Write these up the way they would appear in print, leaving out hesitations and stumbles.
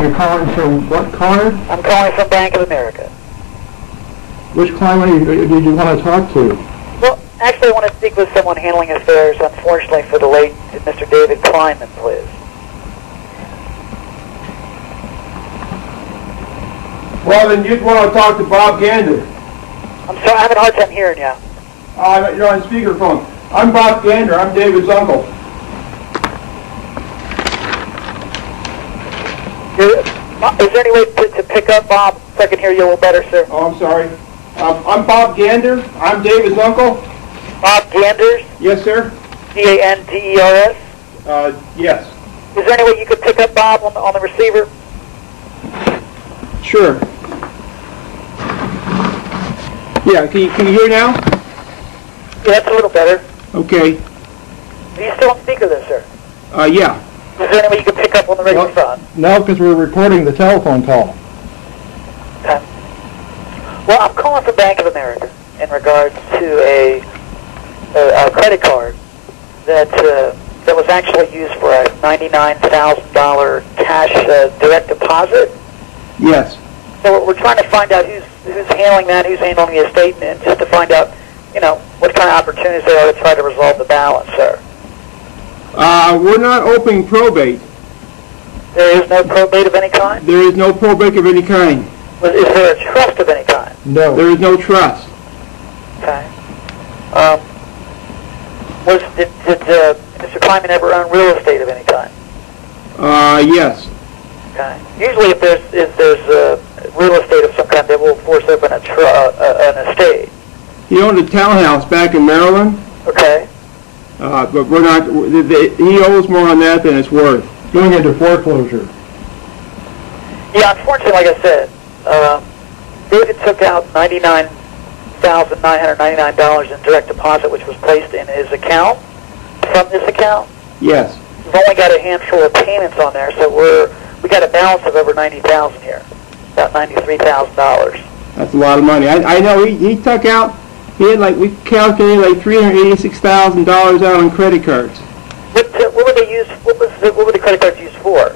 you're calling from what card? I'm calling from Bank of America. Which client did you want to talk to? Well, actually, I want to speak with someone handling affairs, unfortunately, for the late Mr. David Kleinman, please. Well, then you'd want to talk to Bob Gander. I'm sorry, I'm having a hard time hearing you. You're on speakerphone. I'm Bob Gander. I'm David's uncle. Is there any way to pick up Bob so I can hear you a little better, sir? Oh, I'm sorry. I'm Bob Gander. I'm David's uncle. Bob Ganders? Yes, sir. Ganders? Yes. Is there any way you could pick up Bob on the receiver? Sure. Yeah, can you hear now? Yeah, that's a little better. Okay. Are you still on speaker there, sir? Yeah. Is there any way you could pick up on the regular phone? No, because we're recording the telephone call. Okay. Well, I'm calling from Bank of America in regards to a credit card that was actually used for a $99,000 cash direct deposit. Yes. So we're trying to find out who's handling that, who's handling the estate, and just to find out, what kind of opportunities there are to try to resolve the balance, sir. We're not opening probate. There is no probate of any kind? There is no probate of any kind. Is there a trust of any kind? No. There is no trust. Okay. Did Mr. Kleinman ever own real estate of any kind? Yes. Okay. Usually, if there's real estate of some kind, they will force open an estate. He owned a townhouse back in Maryland. Okay. But we're not. He owes more on that than it's worth. Going into foreclosure. Yeah, unfortunately, like I said, David took out $99,999 in direct deposit, which was placed in his account. From this account, Yes. we've only got a handful of payments on there, so we got a balance of over $90,000 here, about $93,000. That's a lot of money. I know he took out. He had we calculated $386,000 out on credit cards. What were they used? What were the credit cards used for?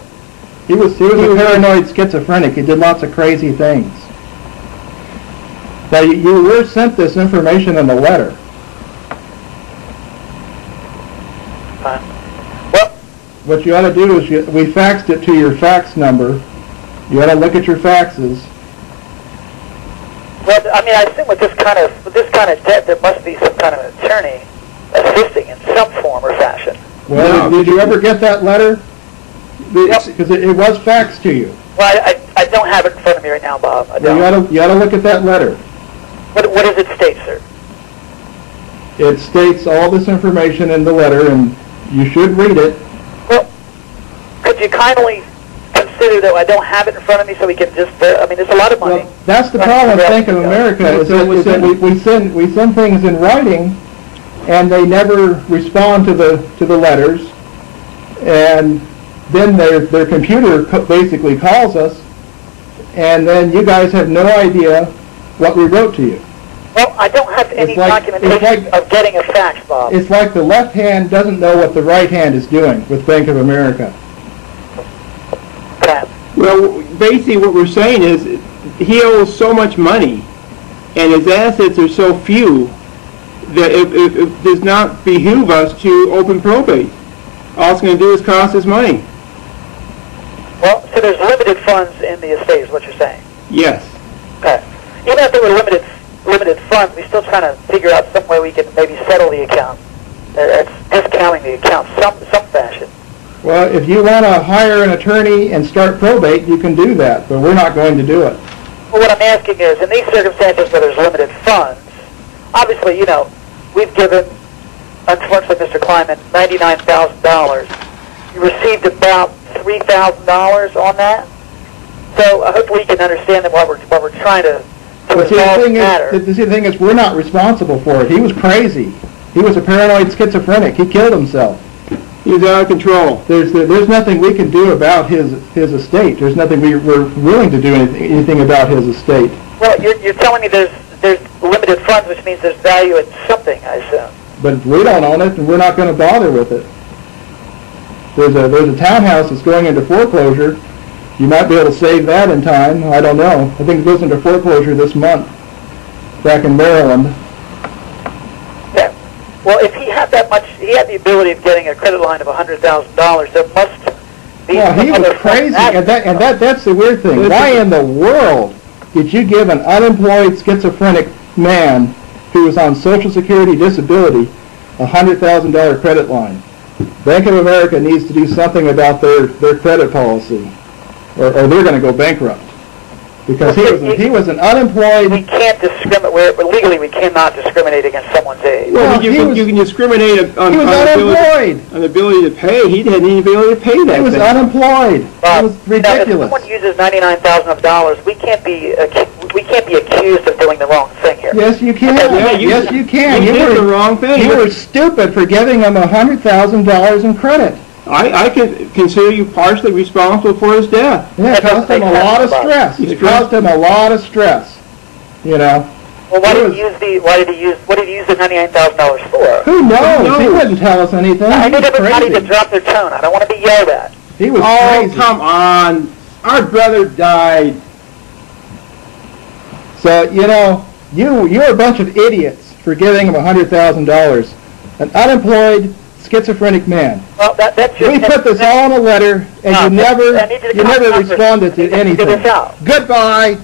He was a paranoid schizophrenic. He did lots of crazy things. Now, you were sent this information in a letter. Well, what you ought to do is we faxed it to your fax number. You ought to look at your faxes. well, I mean, I assume with this kind of debt, there must be some kind of attorney assisting in some form or fashion. Well, No. did you ever get that letter? Yep. Because it was faxed to you. Well, I don't have it in front of me right now, Bob. I don't. You ought to look at that letter. What does it state, sir? It states all this information in the letter, and you should read it. Well, could you kindly consider that I don't have it in front of me so we can just, I mean, it's a lot of money. Well, that's the problem with Bank of America, is that we send things in writing, and they never respond to the letters, and then their computer basically calls us, and then you guys have no idea what we wrote to you. Well, I don't have any documentation of getting a fax, Bob. It's like the left hand doesn't know what the right hand is doing with Bank of America. Okay. Well, basically what we're saying is he owes so much money, and his assets are so few that it does not behoove us to open probate. All it's going to do is cost us money. Well, so there's limited funds in the estate, is what you're saying. Yes. Okay. Even if there were limited funds, we're still trying to figure out some way we can maybe settle the account. That's discounting the account some fashion. Well, if you want to hire an attorney and start probate, you can do that, but we're not going to do it. Well, what I'm asking is, in these circumstances where there's limited funds, obviously, we've given, unfortunately, Mr. Kleinman, $99,000. You received about $3,000 on that. So hopefully you can understand that what we're trying to resolve the matter. The thing is, we're not responsible for it. He was crazy. He was a paranoid schizophrenic. He killed himself. He was out of control. There's nothing we can do about his estate. There's nothing we're willing to do anything about his estate. Well, you're telling me there's limited funds, which means there's value in something, I assume. But we don't own it, and we're not going to bother with it. There's a townhouse that's going into foreclosure, You might be able to save that in time. I don't know. I think it goes into foreclosure this month, back in Maryland. Yeah. Well, if he had that much, he had the ability of getting a credit line of $100,000. There must be. Well, he was crazy, that's the weird thing. Why in the world did you give an unemployed schizophrenic man who was on Social Security disability a $100,000 credit line? Bank of America needs to do something about their credit policy, or they're going to go bankrupt. Because he was an unemployed. We can't discriminate. Legally, we cannot discriminate against someone's age. Well, you can discriminate on the ability to pay. He didn't have any ability to pay that. He was unemployed. It was ridiculous. If someone uses $99,000, we can't be accused of doing the wrong thing here. Yes, you can. Yes, you can. You did the wrong thing. You were stupid for giving him $100,000 in credit. I can consider you partially responsible for his death. Yeah, it caused him a lot of stress. It caused him a lot of stress. You know. Well, what did he use the $99,000 for? Who knows? He wouldn't tell us anything. I need everybody to drop their tone. I don't want to be yelled at. He was crazy. Oh, come on. Our brother died. So, you know, you're a bunch of idiots for giving him $100,000. An unemployed schizophrenic man. Well, that's your. We put this all in a letter, and you never responded to anything. Goodbye.